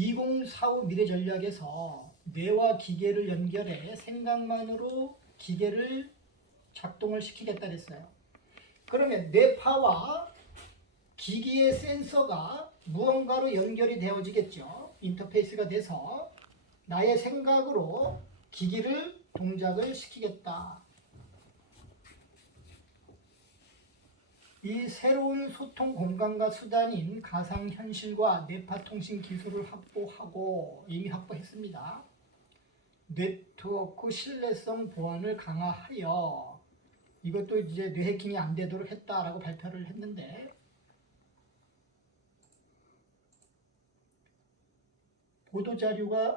2045 미래 전략에서 뇌와 기계를 연결해 생각만으로 기계를 작동을 시키겠다 그랬어요. 그러면 뇌파와 기기의 센서가 무언가로 연결이 되어지겠죠. 인터페이스가 돼서 나의 생각으로 기기를 동작을 시키겠다. 이 새로운 소통 공간과 수단인 가상현실과 뇌파통신 기술을 확보하고 이미 확보했습니다. 네트워크 신뢰성 보안을 강화하여 이것도 이제 뇌해킹이 안 되도록 했다라고 발표를 했는데 보도자료가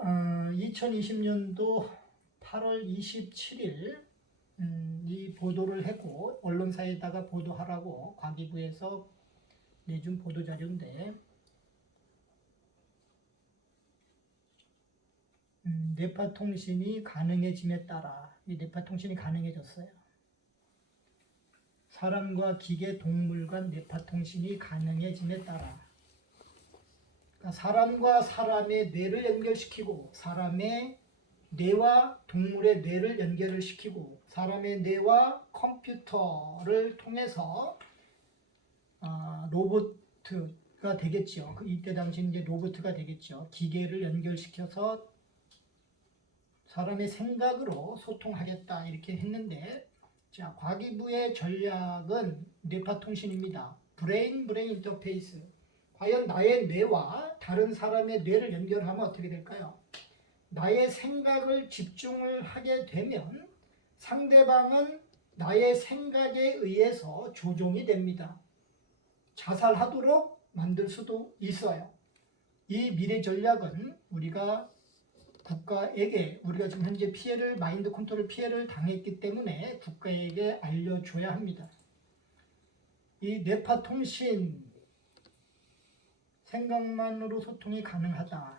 2020년도 8월 27일 이 보도를 했고 언론사에다가 보도하라고 과기부에서 내준 보도자료인데 뇌파통신이 가능해짐에 따라 이 뇌파통신이 가능해졌어요. 사람과 기계, 동물 간 뇌파통신이 가능해짐에 따라 그러니까 사람과 사람의 뇌를 연결시키고 사람의 뇌와 동물의 뇌를 연결을 시키고 사람의 뇌와 컴퓨터를 통해서 로봇가 되겠죠. 이때 당시 이제 로봇가 되겠죠. 기계를 연결시켜서 사람의 생각으로 소통하겠다 이렇게 했는데 자, 과기부의 전략은 뇌파통신입니다. 브레인 인터페이스. 과연 나의 뇌와 다른 사람의 뇌를 연결하면 어떻게 될까요? 나의 생각을 집중을 하게 되면 상대방은 나의 생각에 의해서 조종이 됩니다. 자살하도록 만들 수도 있어요. 이 미래 전략은 우리가 국가에게 우리가 지금 현재 마인드 컨트롤 피해를 당했기 때문에 국가에게 알려줘야 합니다. 이 뇌파 통신 생각만으로 소통이 가능하다.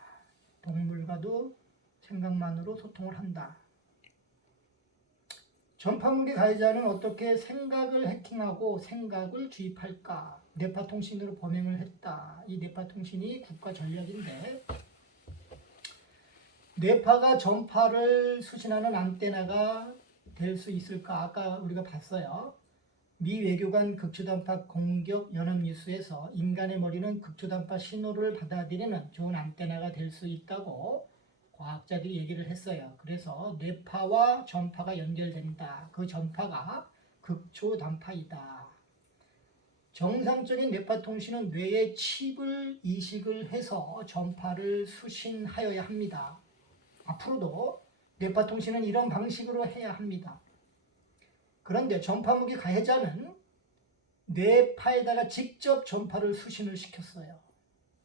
동물과도 생각만으로 소통을 한다. 전파무기 가해자는 어떻게 생각을 해킹하고 생각을 주입할까? 뇌파통신으로 범행을 했다. 이 뇌파통신이 국가 전략인데 뇌파가 전파를 수신하는 안테나가 될 수 있을까? 아까 우리가 봤어요. 미 외교관 극초단파 공격 연합뉴스에서 인간의 머리는 극초단파 신호를 받아들이는 좋은 안테나가 될 수 있다고 과학자들이 얘기를 했어요. 그래서 뇌파와 전파가 연결된다. 그 전파가 극초단파이다. 정상적인 뇌파 통신은 뇌에 칩을 이식을 해서 전파를 수신하여야 합니다. 앞으로도 뇌파 통신은 이런 방식으로 해야 합니다. 그런데 전파무기 가해자는 뇌파에다가 직접 전파를 수신을 시켰어요.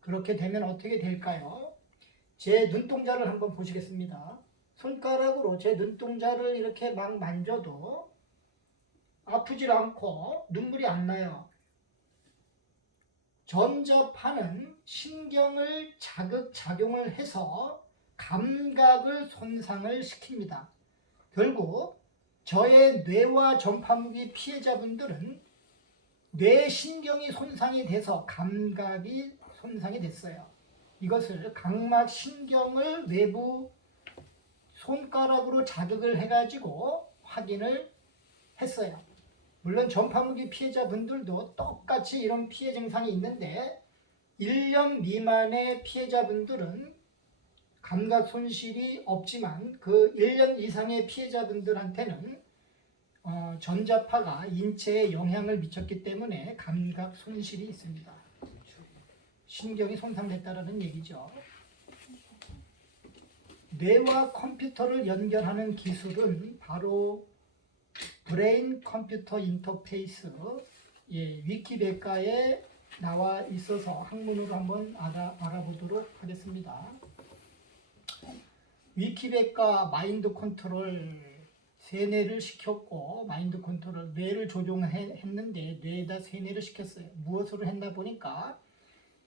그렇게 되면 어떻게 될까요? 제 눈동자를 한번 보시겠습니다. 손가락으로 제 눈동자를 이렇게 막 만져도 아프질 않고 눈물이 안 나요. 전자파는 신경을 자극작용을 해서 감각을 손상을 시킵니다. 결국 저의 뇌와 전파무기 피해자분들은 뇌신경이 손상이 돼서 감각이 손상이 됐어요. 이것을 각막신경을 외부 손가락으로 자극을 해가지고 확인을 했어요. 물론 전파무기 피해자분들도 똑같이 이런 피해 증상이 있는데 1년 미만의 피해자분들은 감각 손실이 없지만 그 1년 이상의 피해자분들한테는 전자파가 인체에 영향을 미쳤기 때문에 감각 손실이 있습니다. 신경이 손상됐다는 얘기죠. 뇌와 컴퓨터를 연결하는 기술은 바로 브레인 컴퓨터 인터페이스 위키백과에 나와 있어서 한문으로 한번 알아보도록 하겠습니다. 위키백과 마인드 컨트롤 세뇌를 시켰고 마인드 컨트롤 뇌를 조종했는데 뇌에다 세뇌를 시켰어요. 무엇으로 했나 보니까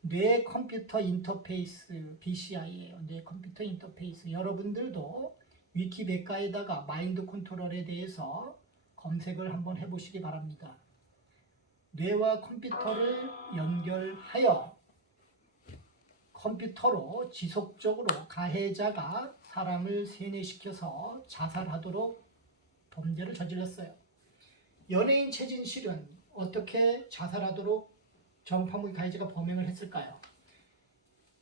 뇌 컴퓨터 인터페이스 BCI예요. 뇌 컴퓨터 인터페이스. 여러분들도 위키백과에다가 마인드 컨트롤에 대해서 검색을 한번 해보시기 바랍니다. 뇌와 컴퓨터를 연결하여 컴퓨터로 지속적으로 가해자가 사람을 세뇌시켜서 자살하도록 범죄를 저질렀어요. 연예인 최진실은 어떻게 자살하도록 전파무기 가해자가 범행을 했을까요?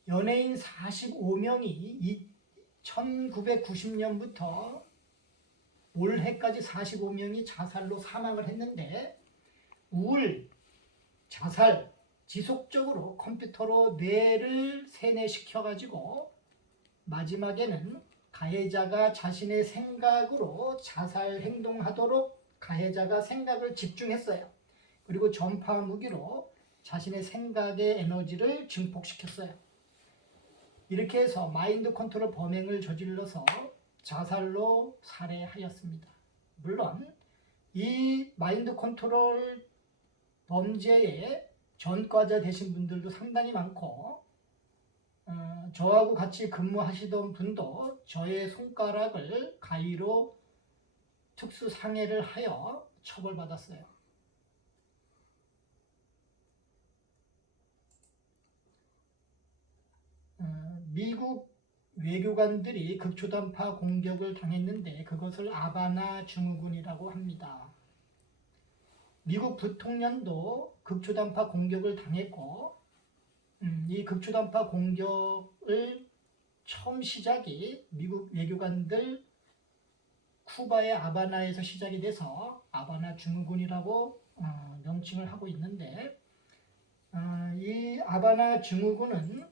연예인 45명이 1990년부터 올해까지 45명이 자살로 사망을 했는데 우울, 자살, 지속적으로 컴퓨터로 뇌를 세뇌시켜가지고 마지막에는 가해자가 자신의 생각으로 자살 행동하도록 가해자가 생각을 집중했어요. 그리고 전파 무기로 자신의 생각의 에너지를 증폭시켰어요. 이렇게 해서 마인드 컨트롤 범행을 저질러서 자살로 살해하였습니다. 물론 이 마인드 컨트롤 범죄의 전과자 되신 분들도 상당히 많고 저하고 같이 근무하시던 분도 저의 손가락을 가위로 특수상해를 하여 처벌받았어요. 미국 외교관들이 극초단파 공격을 당했는데 그것을 아바나 증후군이라고 합니다. 미국 부통령도 극초단파 공격을 당했고 이 극초단파 공격을 처음 시작이 미국 외교관들 쿠바의 아바나에서 시작이 돼서 아바나 증후군이라고 명칭을 하고 있는데 이 아바나 증후군은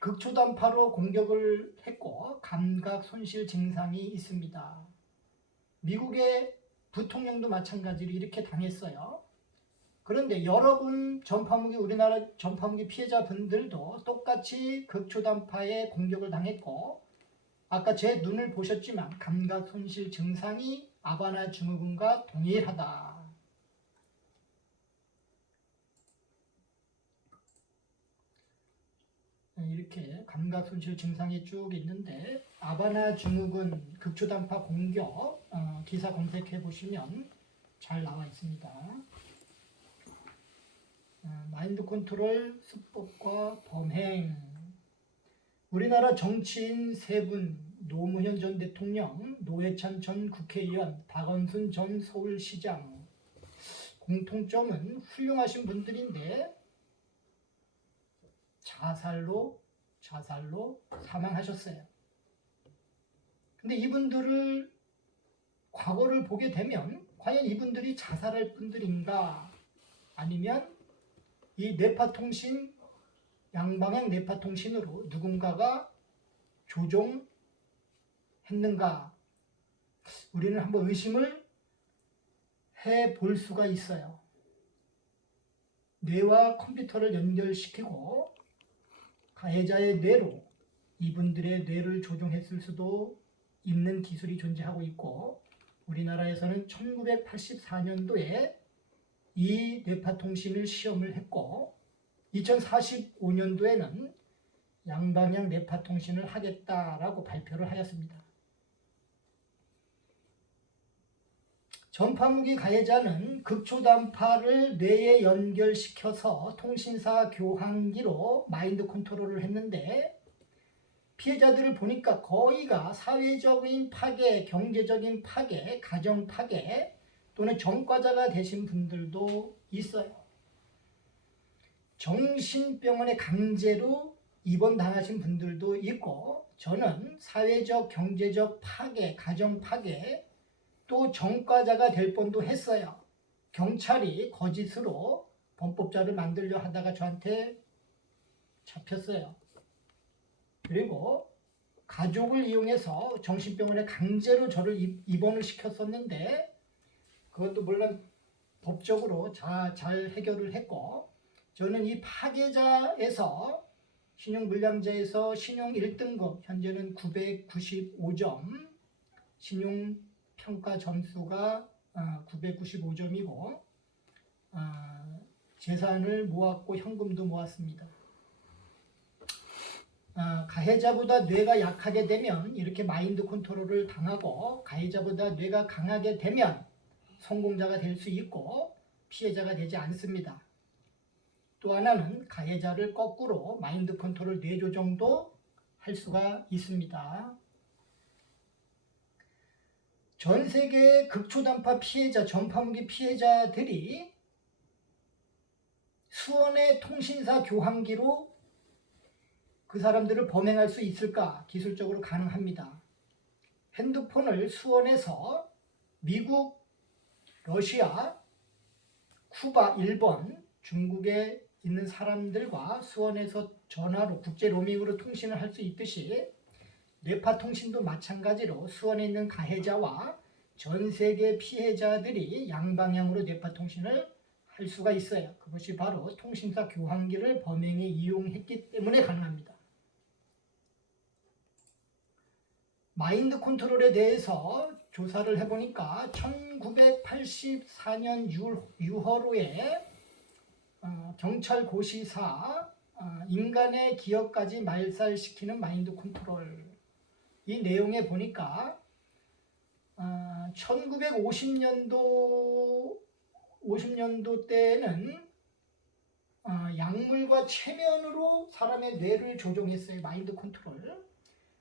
극초단파로 공격을 했고 감각 손실 증상이 있습니다. 미국의 부통령도 마찬가지로 이렇게 당했어요. 그런데 여러분 전파무기 우리나라 전파무기 피해자분들도 똑같이 극초단파의 공격을 당했고 아까 제 눈을 보셨지만 감각 손실 증상이 아바나 증후군과 동일하다. 이렇게 감각 손실 증상이 쭉 있는데 아바나 증후군 극초단파 공격 기사 검색해 보시면 잘 나와 있습니다. 마인드 컨트롤 수법과 범행. 우리나라 정치인 세 분, 노무현 전 대통령, 노회찬 전 국회의원, 박원순 전 서울시장. 공통점은 훌륭하신 분들인데 자살로 사망하셨어요. 근데 이분들을 과거를 보게 되면 과연 이분들이 자살할 분들인가 아니면 이 뇌파통신 양방향 뇌파통신으로 누군가가 조종했는가 우리는 한번 의심을 해볼 수가 있어요. 뇌와 컴퓨터를 연결시키고 가해자의 뇌로 이분들의 뇌를 조종했을 수도 있는 기술이 존재하고 있고 우리나라에서는 1984년도에 이 뇌파통신을 시험을 했고 2045년도에는 양방향 뇌파통신을 하겠다라고 발표를 하였습니다. 전파무기 가해자는 극초단파를 뇌에 연결시켜서 통신사 교환기로 마인드 컨트롤을 했는데 피해자들을 보니까 거의가 사회적인 파괴, 경제적인 파괴, 가정 파괴 또는 전과자가 되신 분들도 있어요. 정신병원에 강제로 입원당하신 분들도 있고 저는 사회적, 경제적 파괴, 가정 파괴 또 전과자가 될 뻔도 했어요. 경찰이 거짓으로 범법자를 만들려 하다가 저한테 잡혔어요. 그리고 가족을 이용해서 정신병원에 강제로 저를 입원을 시켰었는데 그것도 물론 법적으로 잘 해결을 했고 저는 이 파괴자에서 신용불량자에서 신용 1등급 현재는 995점 신용평가 점수가 995점이고 재산을 모았고 현금도 모았습니다. 가해자보다 뇌가 약하게 되면 이렇게 마인드 컨트롤을 당하고 가해자보다 뇌가 강하게 되면 성공자가 될 수 있고 피해자가 되지 않습니다. 또 하나는 가해자를 거꾸로 마인드 컨트롤 뇌조정도 할 수가 있습니다. 전 세계의 극초단파 피해자, 전파무기 피해자들이 수원의 통신사 교환기로 그 사람들을 범행할 수 있을까? 기술적으로 가능합니다. 핸드폰을 수원에서 미국, 러시아, 쿠바, 일본, 중국에 있는 사람들과 수원에서 전화로 국제 로밍으로 통신을 할 수 있듯이 뇌파 통신도 마찬가지로 수원에 있는 가해자와 전 세계 피해자들이 양방향으로 뇌파 통신을 할 수가 있어요. 그것이 바로 통신사 교환기를 범행에 이용했기 때문에 가능합니다. 마인드 컨트롤에 대해서 조사를 해보니까 1984년 6월호에 경찰 고시사 인간의 기억까지 말살시키는 마인드 컨트롤, 이 내용에 보니까 1950년도 때에는 약물과 최면으로 사람의 뇌를 조종했어요. 마인드 컨트롤.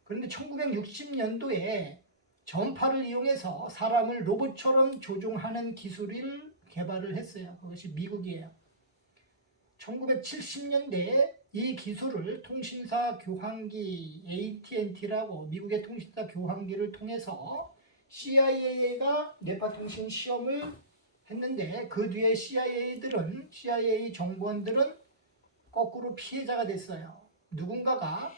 그런데 1960년도에 전파를 이용해서 사람을 로봇처럼 조종하는 기술을 개발을 했어요. 그것이 미국이에요. 1970년대에 이 기술을 통신사 교환기 AT&T라고 미국의 통신사 교환기를 통해서 CIA가 뇌파 통신 시험을 했는데 그 뒤에 CIA 정보원들은 거꾸로 피해자가 됐어요. 누군가가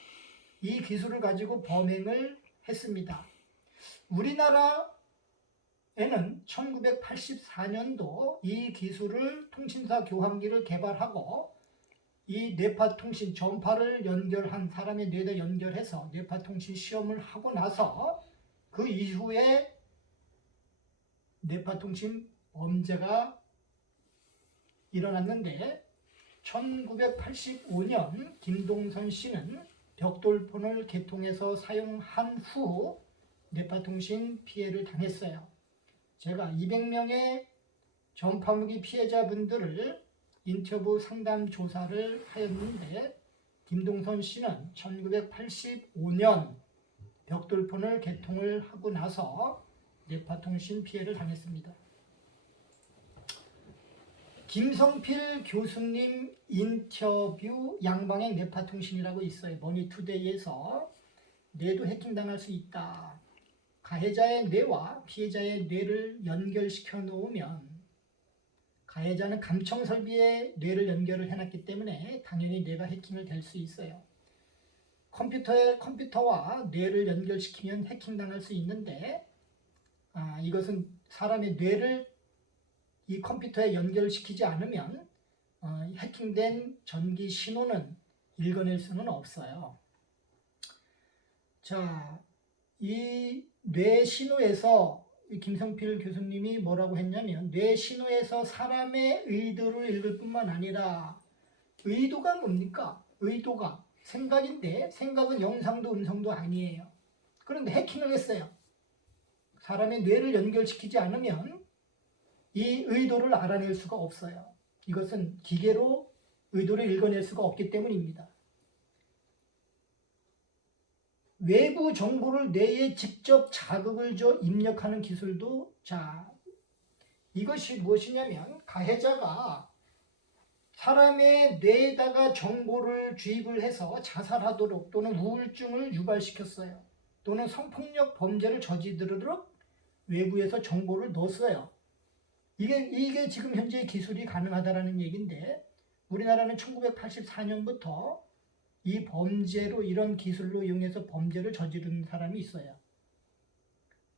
이 기술을 가지고 범행을 했습니다. 우리나라에는 1984년도 이 기술을 통신사 교환기를 개발하고 이 뇌파 통신 전파를 연결한 사람의 뇌에다 연결해서 뇌파 통신 시험을 하고 나서 그 이후에 뇌파 통신 범죄가 일어났는데 1985년 김동선 씨는 벽돌폰을 개통해서 사용한 후 뇌파 통신 피해를 당했어요. 제가 200명의 전파무기 피해자분들을 인터뷰 상담 조사를 하였는데 김동선 씨는 1985년 벽돌폰을 개통을 하고 나서 뇌파 통신 피해를 당했습니다. 김성필 교수님 인터뷰 양방향 뇌파 통신이라고 있어요. 머니투데이에서 뇌도 해킹당할 수 있다. 가해자의 뇌와 피해자의 뇌를 연결시켜 놓으면 가해자는 감청 설비에 뇌를 연결을 해놨기 때문에 당연히 뇌가 해킹을 될 수 있어요. 컴퓨터와 뇌를 연결시키면 해킹당할 수 있는데 이것은 사람의 뇌를 이 컴퓨터에 연결시키지 않으면 해킹된 전기 신호는 읽어낼 수는 없어요. 자, 이 뇌 신호에서 김성필 교수님이 뭐라고 했냐면 뇌 신호에서 사람의 의도를 읽을 뿐만 아니라 의도가 뭡니까? 의도가 생각인데 생각은 영상도 음성도 아니에요. 그런데 해킹을 했어요. 사람의 뇌를 연결시키지 않으면 이 의도를 알아낼 수가 없어요. 이것은 기계로 의도를 읽어낼 수가 없기 때문입니다. 외부 정보를 뇌에 직접 자극을 줘 입력하는 기술도 이것이 무엇이냐면 가해자가 사람의 뇌에다가 정보를 주입을 해서 자살하도록 또는 우울증을 유발시켰어요. 또는 성폭력 범죄를 저지르도록 외부에서 정보를 넣었어요. 이게 지금 현재 기술이 가능하다라는 얘기인데 우리나라는 1984년부터 이 범죄로 이런 기술로 이용해서 범죄를 저지른 사람이 있어요.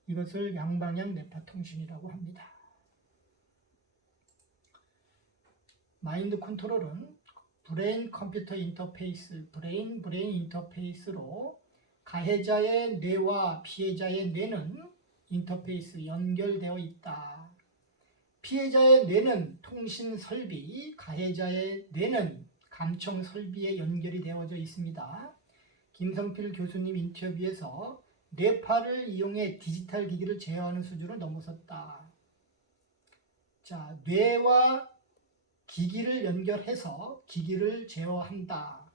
이것을 양방향 뇌파 통신이라고 합니다. 마인드 컨트롤은 브레인 컴퓨터 인터페이스, 브레인 인터페이스로 가해자의 뇌와 피해자의 뇌는 인터페이스 연결되어 있다. 피해자의 뇌는 통신 설비, 가해자의 뇌는 감청 설비에 연결이 되어져 있습니다. 김성필 교수님 인터뷰에서 뇌파를 이용해 디지털 기기를 제어하는 수준을 넘어섰다. 자, 뇌와 기기를 연결해서 기기를 제어한다.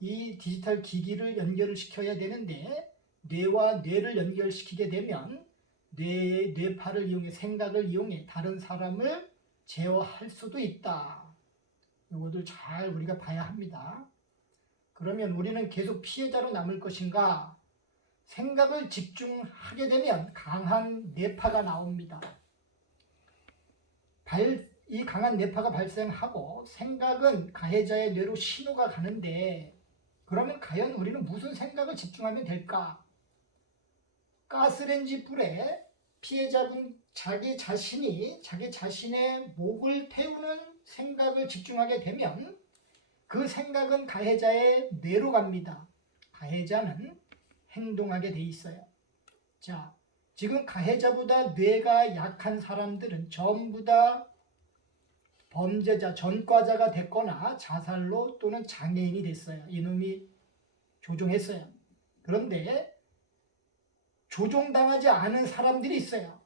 이 디지털 기기를 연결을 시켜야 되는데 뇌와 뇌를 연결시키게 되면 뇌파를 이용해 생각을 이용해 다른 사람을 제어할 수도 있다. 이것들 잘 우리가 봐야 합니다. 그러면 우리는 계속 피해자로 남을 것인가? 생각을 집중하게 되면 강한 뇌파가 나옵니다. 이 강한 뇌파가 발생하고 생각은 가해자의 뇌로 신호가 가는데 그러면 과연 우리는 무슨 생각을 집중하면 될까? 가스레인지 불에 피해자분 자기 자신의 목을 태우는 생각을 집중하게 되면 그 생각은 가해자의 뇌로 갑니다. 가해자는 행동하게 돼 있어요. 자, 지금 가해자보다 뇌가 약한 사람들은 전부 다 범죄자, 전과자가 됐거나 자살로 또는 장애인이 됐어요. 이놈이 조종했어요. 그런데 조종당하지 않은 사람들이 있어요.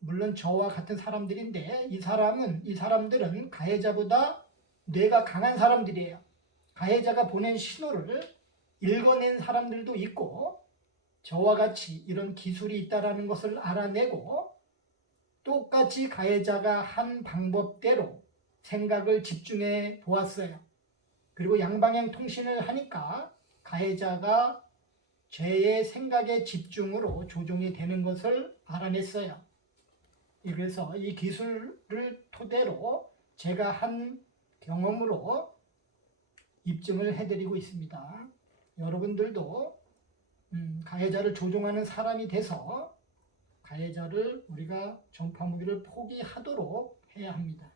물론 저와 같은 사람들인데 이 사람들은 가해자보다 뇌가 강한 사람들이에요. 가해자가 보낸 신호를 읽어낸 사람들도 있고 저와 같이 이런 기술이 있다는 것을 알아내고 똑같이 가해자가 한 방법대로 생각을 집중해 보았어요. 그리고 양방향 통신을 하니까 가해자가 죄의 생각의 집중으로 조종이 되는 것을 알아냈어요. 그래서 이 기술을 토대로 제가 한 경험으로 입증을 해드리고 있습니다. 여러분들도 가해자를 조종하는 사람이 돼서 가해자를 우리가 전파무기를 포기하도록 해야 합니다.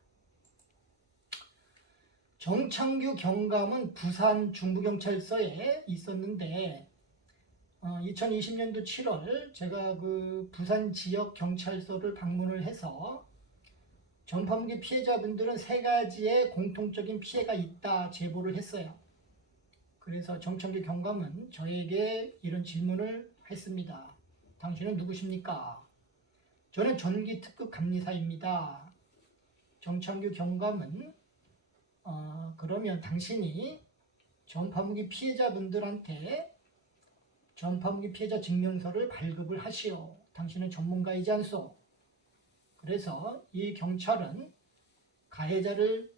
정창규 경감은 부산 중부경찰서에 있었는데 2020년도 7월 제가 그 부산 지역 경찰서를 방문을 해서 전파무기 피해자분들은 3가지의 공통적인 피해가 있다 제보를 했어요. 그래서 정창규 경감은 저에게 이런 질문을 했습니다. 당신은 누구십니까? 저는 전기 특급 감리사입니다. 정창규 경감은 그러면 당신이 전파무기 피해자분들한테 전파무기 피해자 증명서를 발급을 하시오. 당신은 전문가이지 않소? 그래서 이 경찰은 가해자를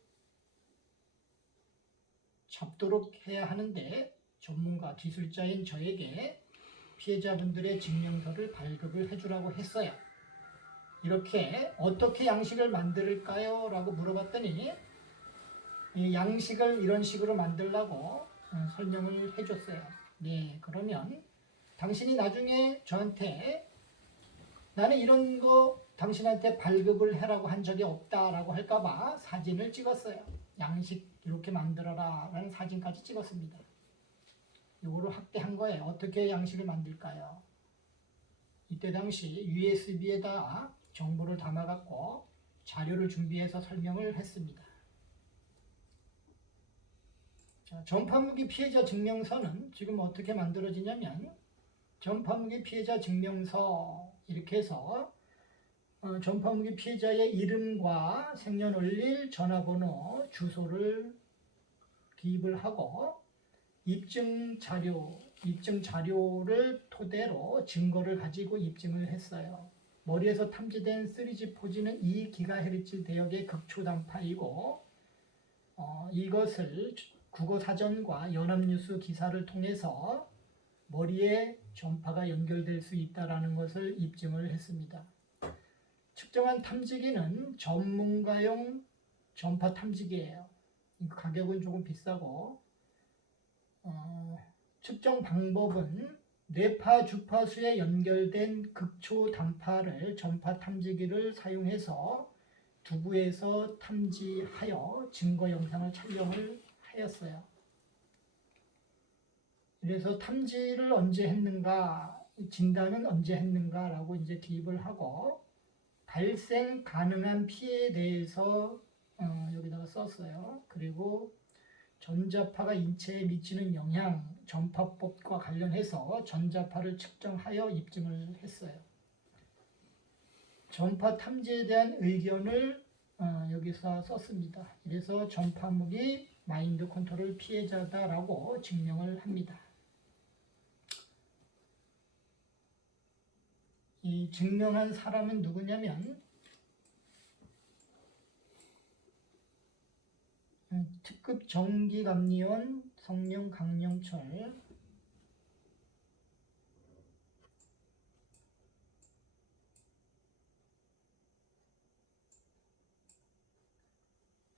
잡도록 해야 하는데 전문가 기술자인 저에게 피해자분들의 증명서를 발급을 해주라고 했어요. 이렇게 어떻게 양식을 만들까요? 라고 물어봤더니 이 양식을 이런 식으로 만들라고 설명을 해줬어요. 네, 그러면 당신이 나중에 저한테 나는 이런 거 당신한테 발급을 해라고 한 적이 없다라고 할까봐 사진을 찍었어요. 양식 이렇게 만들어라 라는 사진까지 찍었습니다. 이거를 확대한 거예요. 어떻게 양식을 만들까요? 이때 당시 USB에다 정보를 담아갖고 자료를 준비해서 설명을 했습니다. 자, 전파무기 피해자 증명서는 지금 어떻게 만들어지냐면 전파무기 피해자 증명서 이렇게 해서 전파무기 피해자의 이름과 생년월일, 전화번호, 주소를 기입을 하고 입증 자료를 토대로 증거를 가지고 입증을 했어요. 머리에서 탐지된 3G 포지는 2GHz 대역의 극초단파이고 이것을 국어사전과 연합뉴스 기사를 통해서 머리에 전파가 연결될 수 있다는 것을 입증을 했습니다. 측정한 탐지기는 전문가용 전파 탐지기예요. 가격은 조금 비싸고 측정 방법은 뇌파 주파수에 연결된 극초 단파를 전파 탐지기를 사용해서 두부에서 탐지하여 증거 영상을 촬영을 하였어요. 그래서 탐지를 언제 했는가, 진단은 언제 했는가라고 이제 기입을 하고 발생 가능한 피해에 대해서 여기다가 썼어요. 그리고 전자파가 인체에 미치는 영향, 전파법과 관련해서 전자파를 측정하여 입증을 했어요. 전파 탐지에 대한 의견을 여기서 썼습니다. 그래서 전파묵이 마인드 컨트롤 피해자다라고 증명을 합니다. 이 증명한 사람은 누구냐면 특급 정기감리원 성명 강영철,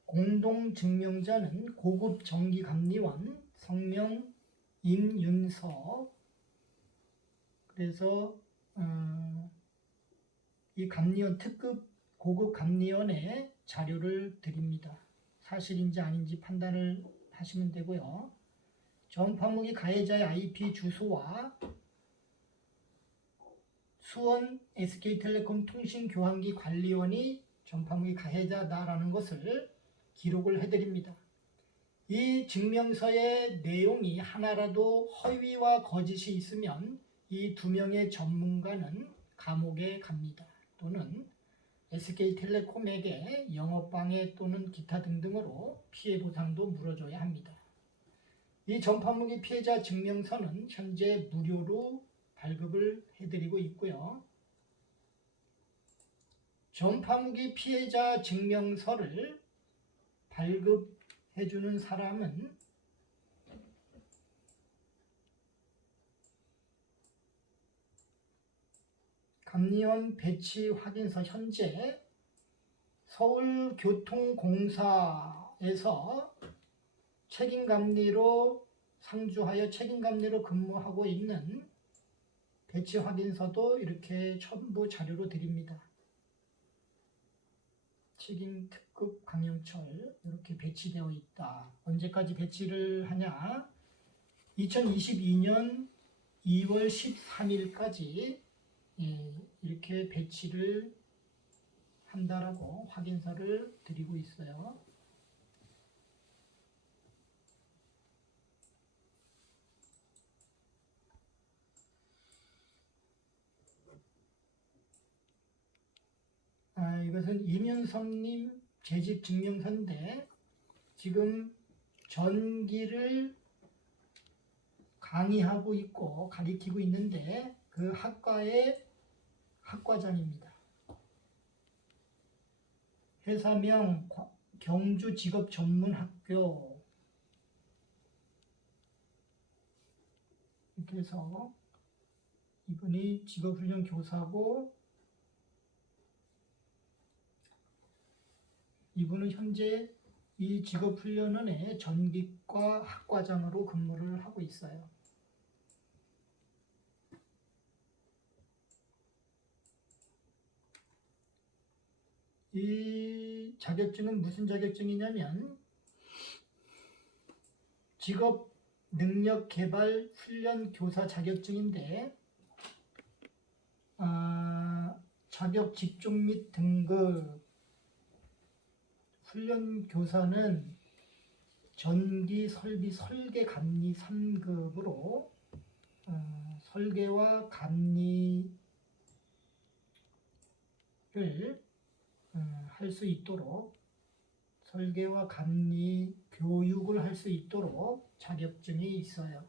공동 증명자는 고급 정기감리원 성명 임윤석. 그래서 이 감리원 특급 고급 감리원의 자료를 드립니다. 사실인지 아닌지 판단을 하시면 되고요. 전파묵이 가해자의 IP 주소와 수원 SK텔레콤 통신교환기 관리원이 전파묵이 가해자다라는 것을 기록을 해드립니다. 이 증명서의 내용이 하나라도 허위와 거짓이 있으면 이 두 명의 전문가는 감옥에 갑니다. 또는 SK텔레콤에게 영업방해 또는 기타 등등으로 피해보상도 물어줘야 합니다. 이 전파묵이 피해자 증명서는 현재 무료로 발급을 해드리고 있고요. 전파묵이 피해자 증명서를 발급해주는 사람은 감리원 배치 확인서 현재 서울교통공사에서 책임감리로 상주하여 책임감리로 근무하고 있는 배치 확인서도 이렇게 첨부 자료로 드립니다. 책임 특급 강영철 이렇게 배치되어 있다. 언제까지 배치를 하냐? 2022년 2월 13일까지 이렇게 배치를 한다라고 확인서를 드리고 있어요. 이것은 임윤성님 재직 증명서인데 지금 전기를 강의하고 있고 가리키고 있는데 그 학과의 학과장입니다. 회사명 경주직업전문학교. 이렇게 해서 이분이 직업훈련 교사고 이분은 현재 이 직업훈련원의 전기과 학과장으로 근무를 하고 있어요. 이 자격증은 무슨 자격증이냐면 직업 능력 개발 훈련 교사 자격증인데 자격 직종 및 등급 훈련 교사는 전기 설비 설계 감리 3급으로 설계와 감리를 할 수 있도록 설계와 감리 교육을 할 수 있도록 자격증이 있어요.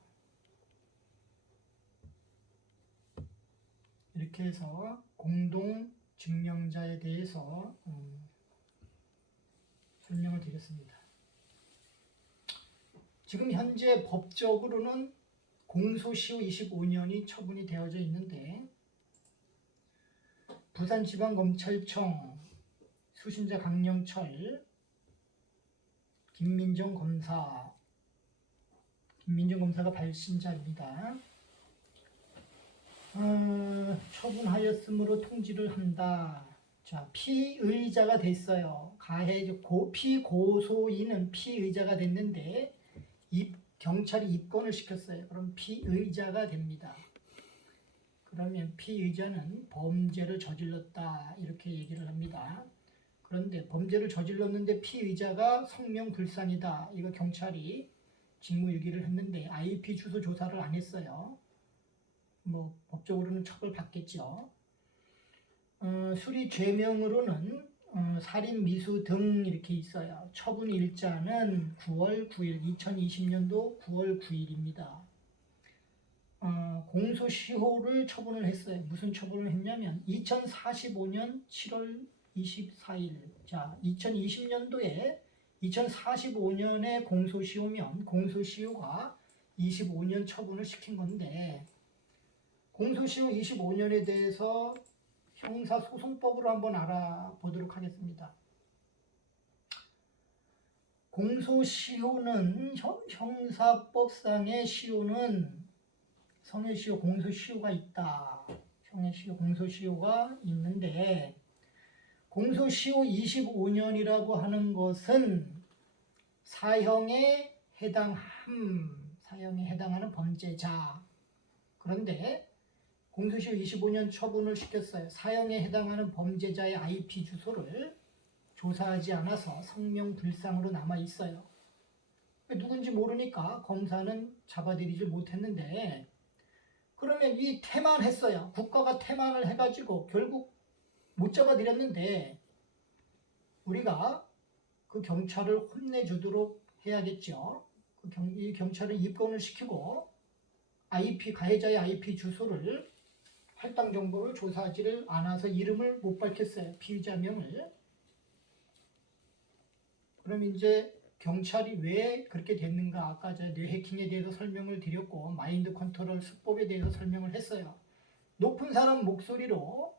이렇게 해서 공동 증명자에 대해서 설명을 드렸습니다. 지금 현재 법적으로는 공소시효 25년이 처분이 되어져 있는데 부산지방검찰청 수신자 강영철, 김민정 검사가 발신자입니다. 처분하였으므로 통지를 한다. 자, 피의자가 됐어요. 피고소인은 피의자가 됐는데 경찰이 입건을 시켰어요. 그럼 피의자가 됩니다. 그러면 피의자는 범죄를 저질렀다 이렇게 얘기를 합니다. 그런데 범죄를 저질렀는데 피의자가 성명불상이다. 이거 경찰이 직무유기를 했는데 IP 주소 조사를 안 했어요. 법적으로는 처벌받겠죠. 수리 죄명으로는 살인, 미수 등 이렇게 있어요. 처분 일자는 9월 9일, 2020년도 9월 9일입니다. 공소시효를 처분을 했어요. 무슨 처분을 했냐면 2045년 7월 24일. 자, 2020년도에 2045년에 공소시효면 공소시효가 25년 처분을 시킨 건데 공소시효 25년에 대해서 형사소송법으로 한번 알아보도록 하겠습니다. 공소시효는 형사법상의 시효는 성의시효, 공소시효가 있다. 성의시효, 공소시효가 있는데 공소시효 25년이라고 하는 것은 사형에 해당하는 범죄자. 그런데 공소시효 25년 처분을 시켰어요. 사형에 해당하는 범죄자의 IP 주소를 조사하지 않아서 성명불상으로 남아 있어요. 누군지 모르니까 검사는 잡아들이질 못했는데 그러면 이 태만했어요. 국가가 태만을 해가지고 결국 못 잡아들였는데 우리가 그 경찰을 혼내주도록 해야겠죠. 이 경찰을 입건을 시키고 가해자의 IP 주소를 할당 정보를 조사하지를 않아서 이름을 못 밝혔어요. 피의자명을. 그럼 이제 경찰이 왜 그렇게 됐는가? 아까 제가 뇌해킹에 대해서 설명을 드렸고 마인드 컨트롤 수법에 대해서 설명을 했어요. 높은 사람 목소리로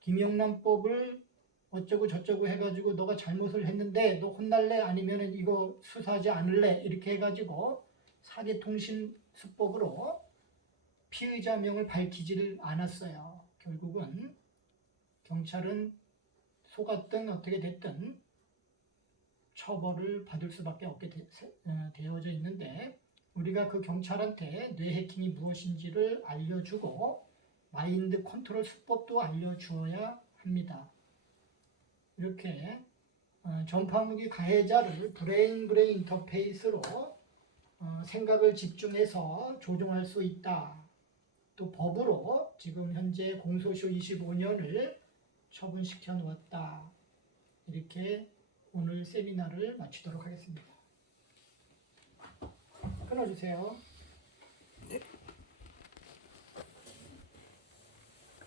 김영란법을 어쩌고 저쩌고 해가지고 너가 잘못을 했는데 너 혼날래? 아니면 이거 수사하지 않을래? 이렇게 해가지고 사기통신 수법으로 피의자명을 밝히지를 않았어요. 결국은 경찰은 속았든 어떻게 됐든 처벌을 받을 수밖에 없게 되어져 있는데 우리가 그 경찰한테 뇌해킹이 무엇인지를 알려주고 마인드 컨트롤 수법도 알려주어야 합니다. 이렇게 전파무기 가해자를 브레인 인터페이스로 생각을 집중해서 조종할 수 있다. 또 법으로 지금 현재 공소시효 25년을 처분시켜 놓았다. 이렇게 오늘 세미나를 마치도록 하겠습니다. 끊어주세요. 네.